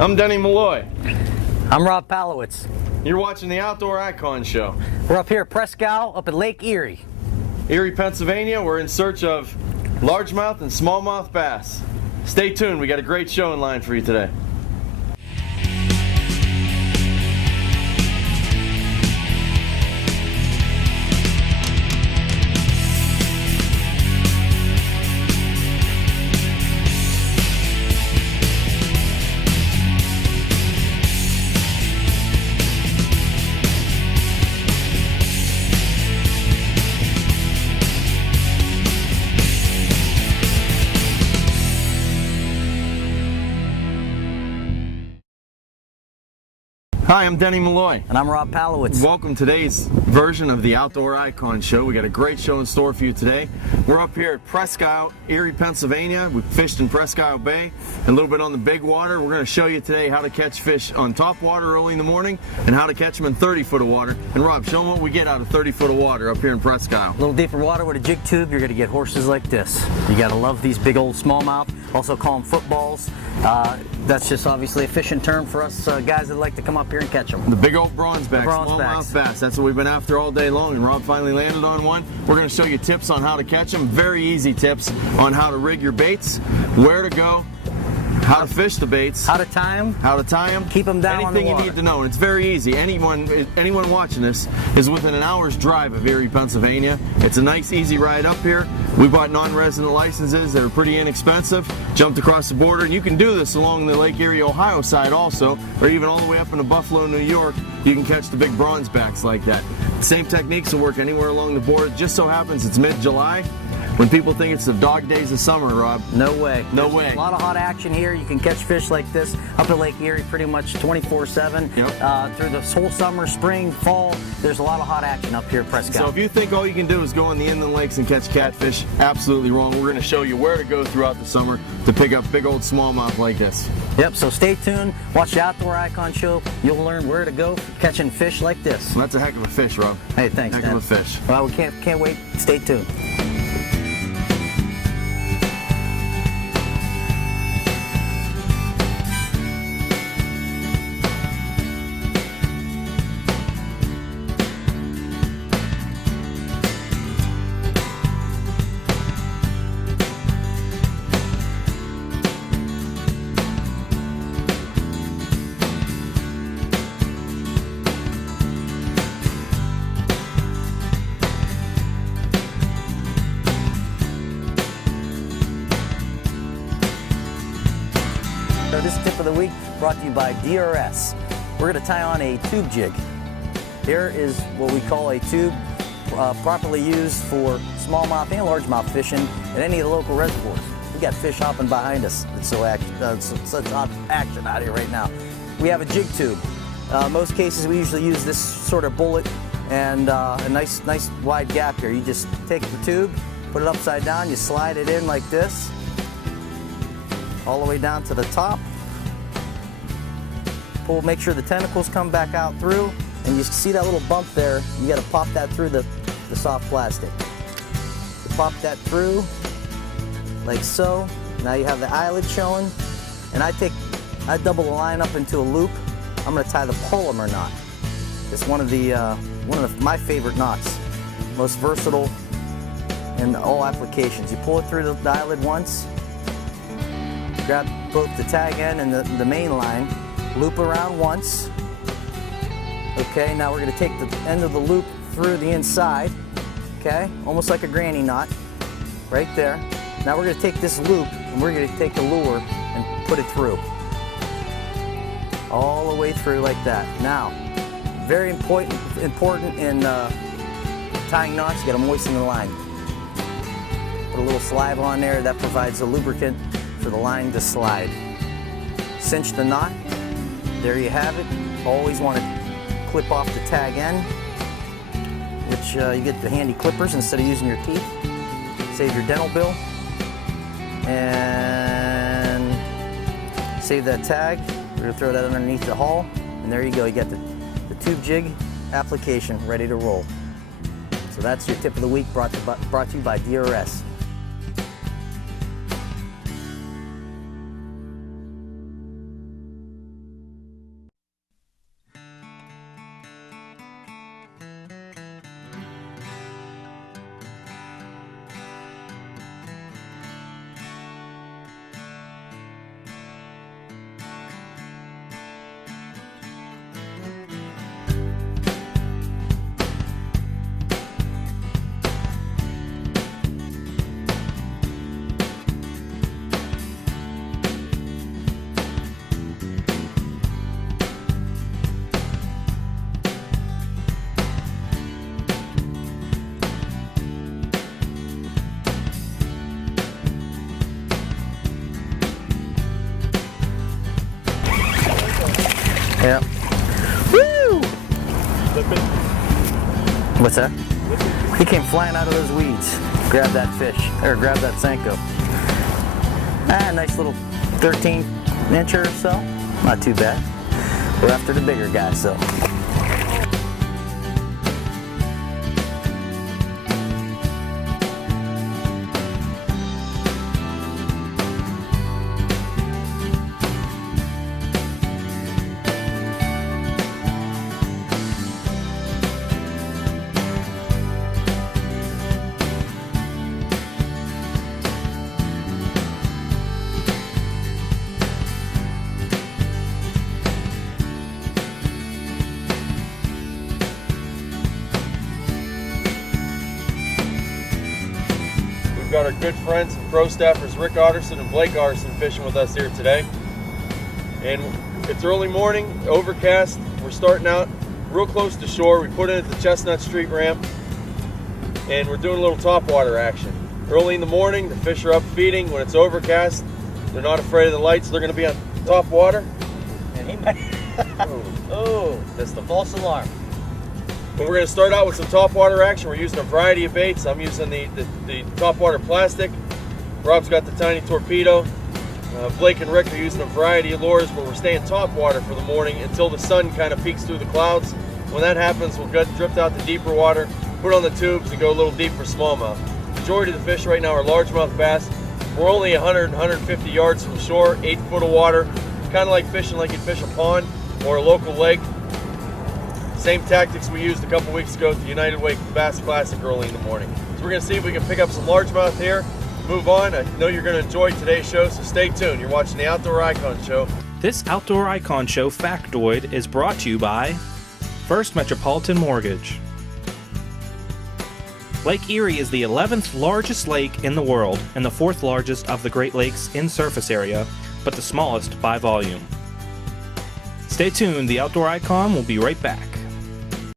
I'm Denny Malloy. I'm Rob Palowitz. You're watching the Outdoor Icon Show. We're up here at Prescow, up at Lake Erie. Erie, Pennsylvania. We're in search of largemouth and smallmouth bass. Stay tuned, we got a great show in line for you today. Hi, I'm Denny Malloy. And I'm Rob Palowitz. Welcome to today's version of the Outdoor Icon Show. We got a great show in store for you today. We're up here at Prescow, Erie, Pennsylvania. We fished in Prescow Bay, a little bit on the big water. We're going to show you today how to catch fish on top water early in the morning and how to catch them in 30 foot of water. And Rob, show them what we get out of 30 foot of water up here in Prescow. A little deeper water with a jig tube, you're going to get horses like this. You got to love these big old smallmouth, also call them footballs. That's just obviously a fishing term for us guys that like to come up here and catch them. The big old bronzeback, smallmouth bass. That's what we've been after all day long, and Rob finally landed on one. We're going to show you tips on how to catch them, very easy tips on how to rig your baits, where to go, how to fish the baits, how to tie them, keep them down on the water. Anything you need to know. It's very easy. Anyone watching this is within an hour's drive of Erie, Pennsylvania. It's a nice, easy ride up here. We bought non-resident licenses that are pretty inexpensive, jumped across the border, and you can do this along the Lake Erie, Ohio side also, or even all the way up into Buffalo, New York. You can catch the big bronzebacks like that. Same techniques will work anywhere along the border. It just so happens it's mid-July. When people think it's the dog days of summer, Rob. No way. No way. A lot of hot action here. You can catch fish like this up at Lake Erie pretty much 24/7. Yep. Through the whole summer, spring, fall, there's a lot of hot action up here at Prescow. So if you think all you can do is go in the inland lakes and catch catfish, absolutely wrong. We're going to show you where to go throughout the summer to pick up big old smallmouth like this. Yep, so stay tuned. Watch the Outdoor Icon Show. You'll learn where to go for catching fish like this. Well, that's a heck of a fish, Rob. Hey, thanks, Heck of a fish. Well, we can't wait. Stay tuned. So this tip of the week brought to you by DRS. We're going to tie on a tube jig. Here is what we call a tube properly used for smallmouth and largemouth fishing at any of the local reservoirs. We got fish hopping behind us. It's such hot action out here right now. We have a jig tube. Most cases we usually use this sort of bullet and a nice wide gap here. You just take the tube, put it upside down, you slide it in like this, all the way down to the top. Pull, make sure the tentacles come back out through, and you see that little bump there, you gotta pop that through the soft plastic. You pop that through, like so. Now you have the eyelid showing, and I double the line up into a loop. I'm gonna tie the polymer knot. It's one of my favorite knots, most versatile in all applications. You pull it through the eyelid once, grab both the tag end and the main line, loop around once. Okay, now we're going to take the end of the loop through the inside, okay, almost like a granny knot, right there. Now we're going to take this loop and we're going to take the lure and put it through. All the way through like that. Now, very important in tying knots, you got to moisten the line. Put a little saliva on there, that provides the lubricant for the line to slide. Cinch the knot. There you have it. Always want to clip off the tag end, which you get the handy clippers instead of using your teeth. Save your dental bill. And save that tag. We're going to throw that underneath the hull. And there you go. You got the tube jig application ready to roll. So that's your tip of the week brought to you by DRS. Yeah. Woo! What's that? He came flying out of those weeds. Grab that fish, or grab that Senko. Nice little 13-incher or so. Not too bad. We're after the bigger guy, so. We've got our good friends and pro staffers Rick Otterson and Blake Otterson fishing with us here today. And it's early morning, overcast. We're starting out real close to shore. We put in at the Chestnut Street ramp and we're doing a little topwater action. Early in the morning, the fish are up feeding. When it's overcast, they're not afraid of the lights. They're going to be on top water. And he might. Oh, that's the false alarm. But we're going to start out with some topwater action. We're using a variety of baits. I'm using the topwater plastic. Rob's got the tiny torpedo. Blake and Rick are using a variety of lures, but we're staying topwater for the morning until the sun kind of peeks through the clouds. When that happens, we'll drift out to deeper water, put on the tubes, and go a little deep for smallmouth. The majority of the fish right now are largemouth bass. We're only 100, 150 yards from shore, 8 foot of water. Kind of like fishing like you'd fish a pond or a local lake. Same tactics we used a couple weeks ago at the United Way Bass Classic early in the morning. So we're going to see if we can pick up some largemouth here, move on. I know you're going to enjoy today's show, so stay tuned. You're watching the Outdoor Icon Show. This Outdoor Icon Show factoid is brought to you by First Metropolitan Mortgage. Lake Erie is the 11th largest lake in the world and the 4th largest of the Great Lakes in surface area, but the smallest by volume. Stay tuned, the Outdoor Icon will be right back.